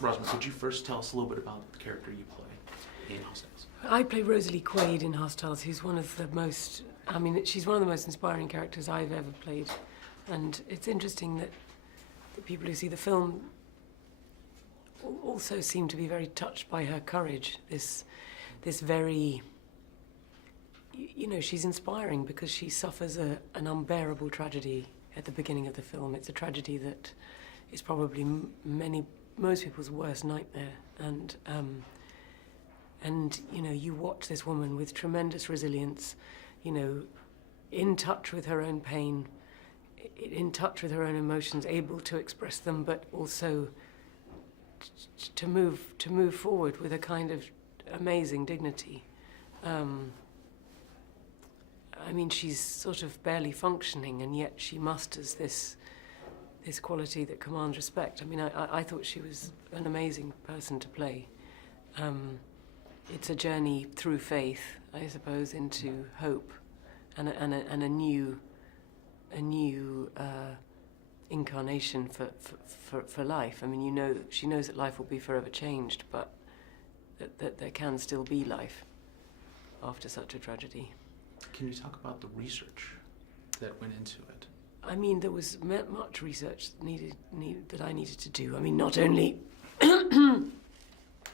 Rosamund, could you first tell us a little bit about the character you play in Hostiles? I play Rosalie Quaid in Hostiles, who's one of the most, she's one of the most inspiring characters I've ever played. And it's interesting that the people who see the film also seem to be very touched by her courage. This very, she's inspiring because she suffers an unbearable tragedy at the beginning of the film. It's a tragedy that is probably most people's worst nightmare. And you watch this woman with tremendous resilience, in touch with her own pain, in touch with her own emotions, able to express them, but also to move forward with a kind of amazing dignity. She's sort of barely functioning, and yet she musters this quality that commands respect. I thought she was an amazing person to play. It's a journey through faith, I suppose, into hope, and a new incarnation for life. She knows that life will be forever changed, but that there can still be life after such a tragedy. Can you talk about the research that went into it? There was much research that I needed to do.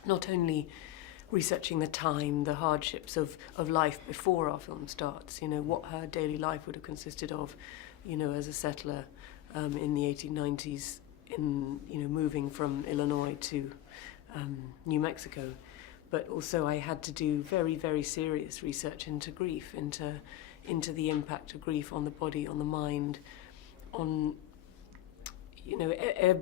Not only researching the time, the hardships of life before our film starts, what her daily life would have consisted of, as a settler in the 1890s, moving from Illinois to New Mexico. But also I had to do very, very serious research into grief, into the impact of grief on the body, on the mind, on,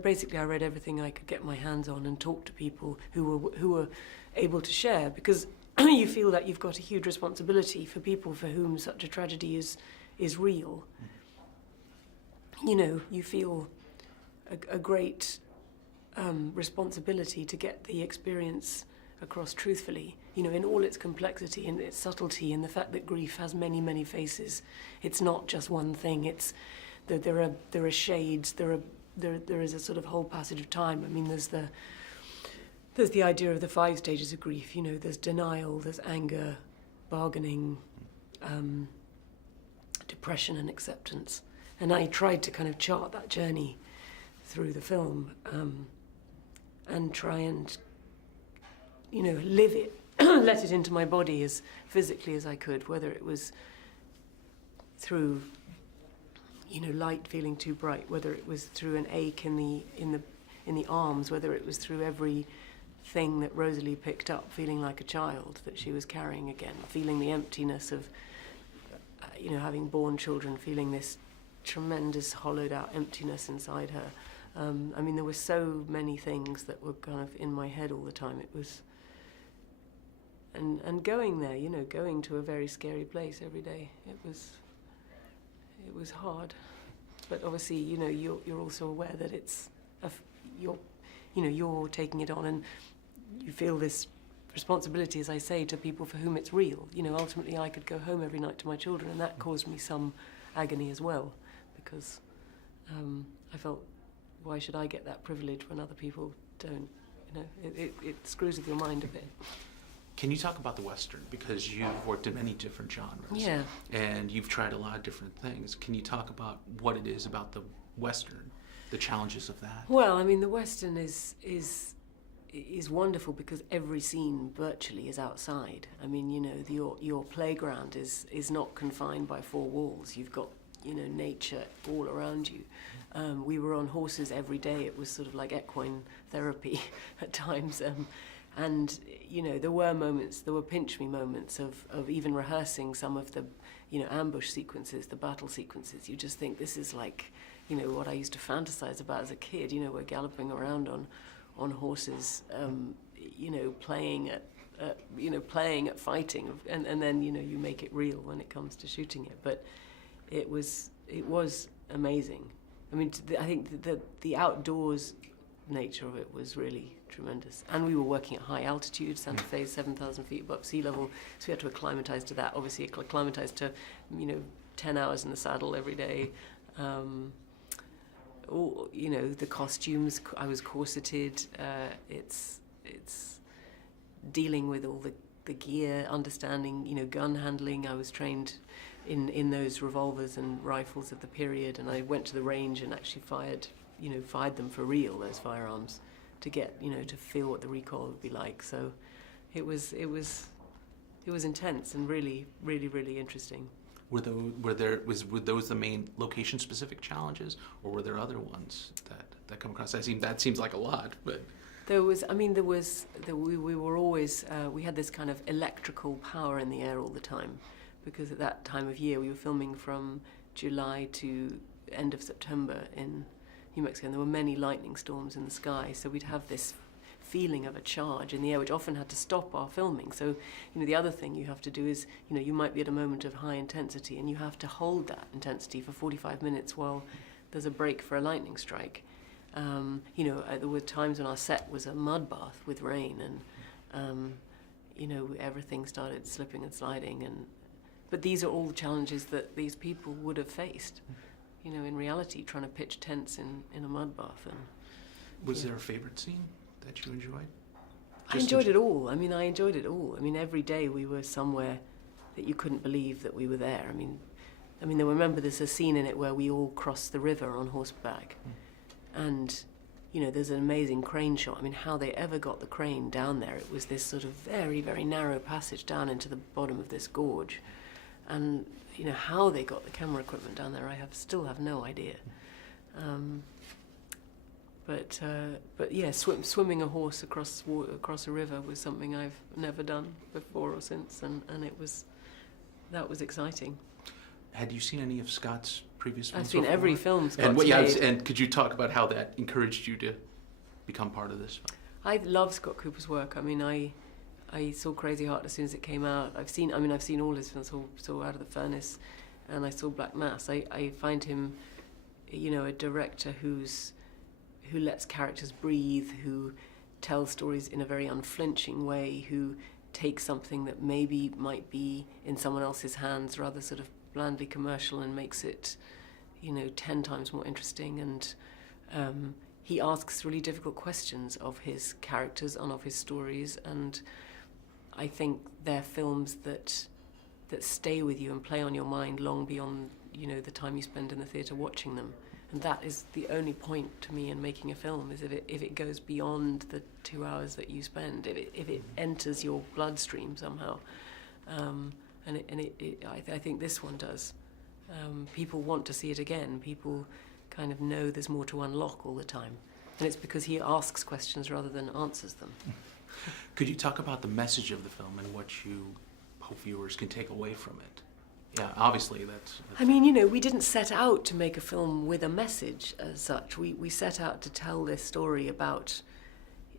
basically I read everything I could get my hands on and talked to people who were able to share, because you feel that you've got a huge responsibility for people for whom such a tragedy is real. You feel a great responsibility to get the experience across truthfully, in all its complexity and its subtlety, and the fact that grief has many, many faces. It's not just one thing. It's there are shades. There is a sort of whole passage of time. There's the idea of the 5 stages of grief. There's denial, there's anger, bargaining, depression, and acceptance. And I tried to kind of chart that journey through the film, and try and live it, let it into my body as physically as I could, whether it was through, light feeling too bright, whether it was through an ache in the arms, whether it was through every thing that Rosalie picked up, feeling like a child that she was carrying again, feeling the emptiness of, having born children, feeling this tremendous hollowed out emptiness inside her. There were so many things that were kind of in my head all the time. It was, and going there, going to a very scary place every day. It was hard, but obviously, you're also aware that it's you're taking it on, and you feel this responsibility, as I say, to people for whom it's real. Ultimately, I could go home every night to my children, and that caused me some agony as well, because I felt, why should I get that privilege when other people don't? It screws with your mind a bit. Can you talk about the Western? Because you've worked in many different genres. Yeah. And you've tried a lot of different things. Can you talk about what it is about the Western, the challenges of that? Well, the Western is wonderful because every scene virtually is outside. Your playground is not confined by 4 walls. You've got, nature all around you. We were on horses every day. It was sort of like equine therapy at times. And there were moments, there were pinch me moments of even rehearsing some of the, ambush sequences, the battle sequences. You just think this is like, what I used to fantasize about as a kid. We're galloping around on horses, playing at fighting, and then you make it real when it comes to shooting it. But it was amazing. I think the outdoors nature of it was really tremendous. And we were working at high altitude. Santa Fe is 7,000 feet above sea level, so we had to acclimatize to that. Obviously, acclimatize to 10 hours in the saddle every day. all, you know, the costumes. I was corseted. It's dealing with all the gear, understanding, you know, gun handling. I was trained in those revolvers and rifles of the period, and I went to the range and actually fired them for real, those firearms, to get, you know, to feel what the recoil would be like. So it was intense and really, really, really interesting. Were those the main location-specific challenges, or were there other ones that come across? That seems like a lot, but we were always, we had this kind of electrical power in the air all the time, because at that time of year we were filming from July to end of September in New Mexico, and there were many lightning storms in the sky, so we'd have this feeling of a charge in the air, which often had to stop our filming. So, you know, the other thing you have to do is, you know, you might be at a moment of high intensity and you have to hold that intensity for 45 minutes while there's a break for a lightning strike. You know, there were times when our set was a mud bath with rain, and you know, everything started slipping and sliding. But these are all the challenges that these people would have faced, you know, in reality, trying to pitch tents in a mud bath. And was there a favorite scene that you enjoyed? I enjoyed it all. I mean, every day we were somewhere that you couldn't believe that we were there. I mean, remember there's a scene in it where we all cross the river on horseback. And, you know, there's an amazing crane shot. I mean, how they ever got the crane down there, it was this sort of very, very narrow passage down into the bottom of this gorge. And, you know, how they got the camera equipment down there, I still have no idea. But yeah, swimming a horse across a river was something I've never done before or since, and that was exciting. Had you seen any of Scott's previous films? I've seen every film Scott's made. And could you talk about how that encouraged you to become part of this film? I love Scott Cooper's work. I mean, I saw Crazy Heart as soon as it came out. I've seen all his films. Saw Out of the Furnace, and I saw Black Mass. I find him, you know, a director who lets characters breathe, who tells stories in a very unflinching way, who takes something that maybe might be in someone else's hands, rather sort of blandly commercial, and makes it, you know, 10 times more interesting. And he asks really difficult questions of his characters and of his stories, and I think they're films that stay with you and play on your mind long beyond, you know, the time you spend in the theatre watching them. And that is the only point to me in making a film, is if it goes beyond the 2 hours that you spend, if it enters your bloodstream somehow. I think this one does. People want to see it again. People kind of know there's more to unlock all the time. And it's because he asks questions rather than answers them. Could you talk about the message of the film and what you hope viewers can take away from it? Yeah, obviously that's... I mean, you know, we didn't set out to make a film with a message as such. We set out to tell this story about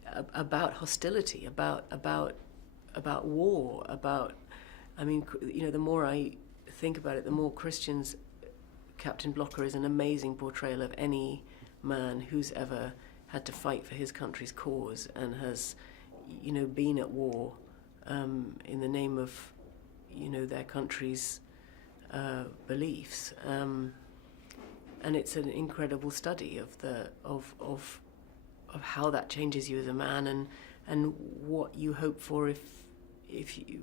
hostility, about war, about... I mean, you know, the more I think about it, the more Christian's Captain Blocker is an amazing portrayal of any man who's ever had to fight for his country's cause and has, you know, been at war in the name of, you know, their country's beliefs. And it's an incredible study of how that changes you as a man, and what you hope for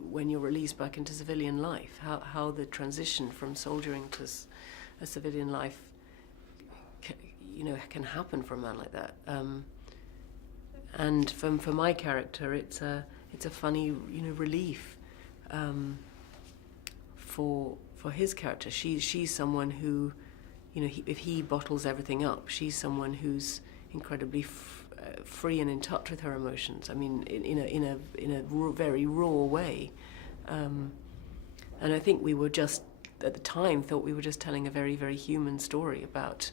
when you're released back into civilian life, how the transition from soldiering to a civilian life can happen for a man like that. And for my character, it's a funny, you know, relief for his character. She's someone who, you know, if he bottles everything up, she's someone who's incredibly free and in touch with her emotions. I mean, in a very raw way. And I think we were just, at the time, thought we were just telling a very, very human story about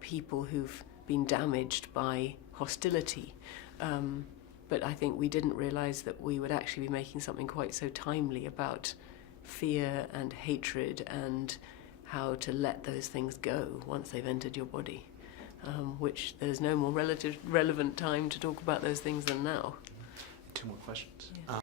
people who've been damaged by hostility. But I think we didn't realize that we would actually be making something quite so timely about fear and hatred and how to let those things go once they've entered your body. Which there's no more relevant time to talk about those things than now. 2 more questions. Yeah.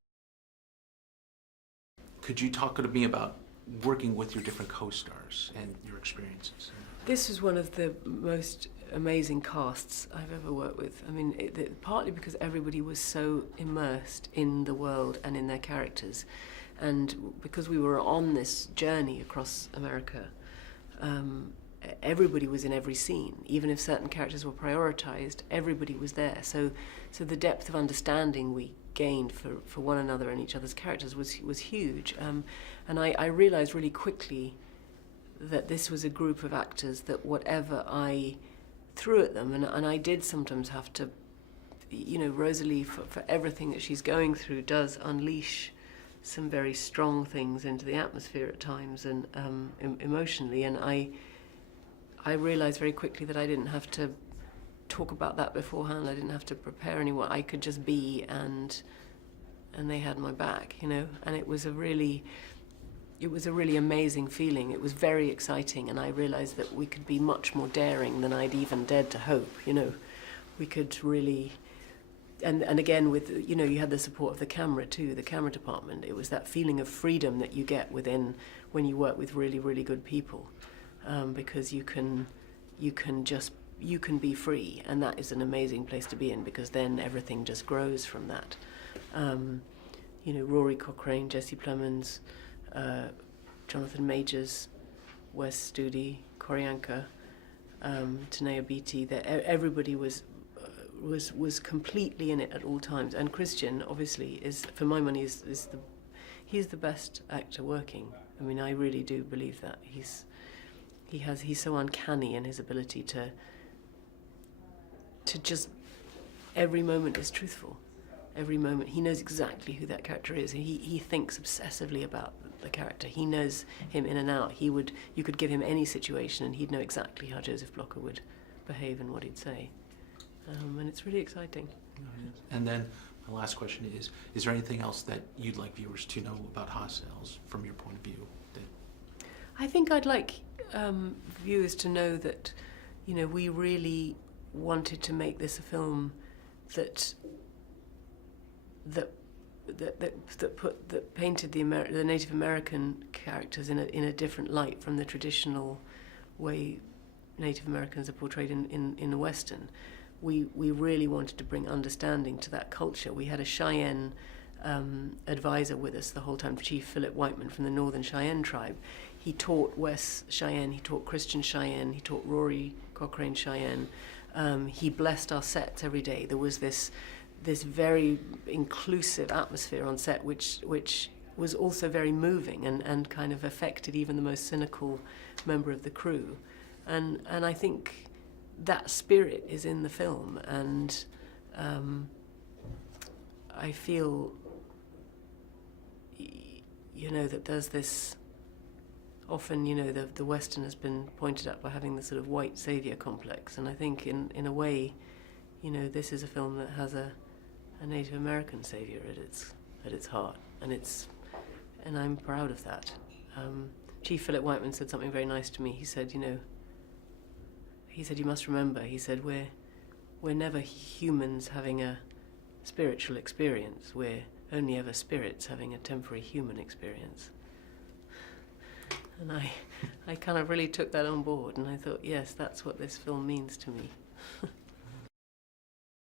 Could you talk to me about working with your different co-stars and your experiences? This was one of the most amazing casts I've ever worked with. I mean, partly because everybody was so immersed in the world and in their characters, and because we were on this journey across America, everybody was in every scene. Even if certain characters were prioritized, everybody was there. So the depth of understanding we gained for one another and each other's characters was huge. And I realized really quickly that this was a group of actors that whatever I threw at them, and I did sometimes have to, you know, Rosalie, for everything that she's going through, does unleash some very strong things into the atmosphere at times, and emotionally, and I realised very quickly that I didn't have to talk about that beforehand. I didn't have to prepare anyone. I could just be, and they had my back, you know. And it was a really amazing feeling. It was very exciting, and I realised that we could be much more daring than I'd even dared to hope, you know. We could really, and again, with, you know, you had the support of the camera too, the camera department. It was that feeling of freedom that you get when you work with really, really good people, because you can be free, and that is an amazing place to be in, because then everything just grows from that. You know, Rory, Cochrane, Jesse Plemons, Jonathan Majors, Wes Studi, Corianka, Tanea Beatty, everybody was completely in it at all times. And Christian, obviously, is, for my money, he's the best actor working. I mean, I really do believe that. He's so uncanny in his ability to just, every moment is truthful. Every moment, he knows exactly who that character is. He thinks obsessively about the character. He knows him in and out. You could give him any situation and he'd know exactly how Joseph Blocker would behave and what he'd say. And it's really exciting. And then my last question is there anything else that you'd like viewers to know about Hostels from your point of view? I think I'd like viewers to know that, you know, we really wanted to make this a film that painted the Native American characters in a different light from the traditional way Native Americans are portrayed in the Western. We really wanted to bring understanding to that culture. We had a Cheyenne advisor with us the whole time, Chief Philip Whiteman from the Northern Cheyenne tribe. He taught Wes Cheyenne, he taught Christian Cheyenne, he taught Rory Cochrane Cheyenne. He blessed our sets every day. There was this very inclusive atmosphere on set, which was also very moving and kind of affected even the most cynical member of the crew. And I think that spirit is in the film, and I feel, you know, that there's this, often, you know, the Western has been pointed at by having this sort of white saviour complex, and I think in a way, you know, this is a film that has a Native American saviour at its heart, and I'm proud of that. Chief Philip Whiteman said something very nice to me. He said, you know, you must remember, he said, we're never humans having a spiritual experience. We're only ever spirits having a temporary human experience. And I kind of really took that on board, and I thought, yes, that's what this film means to me.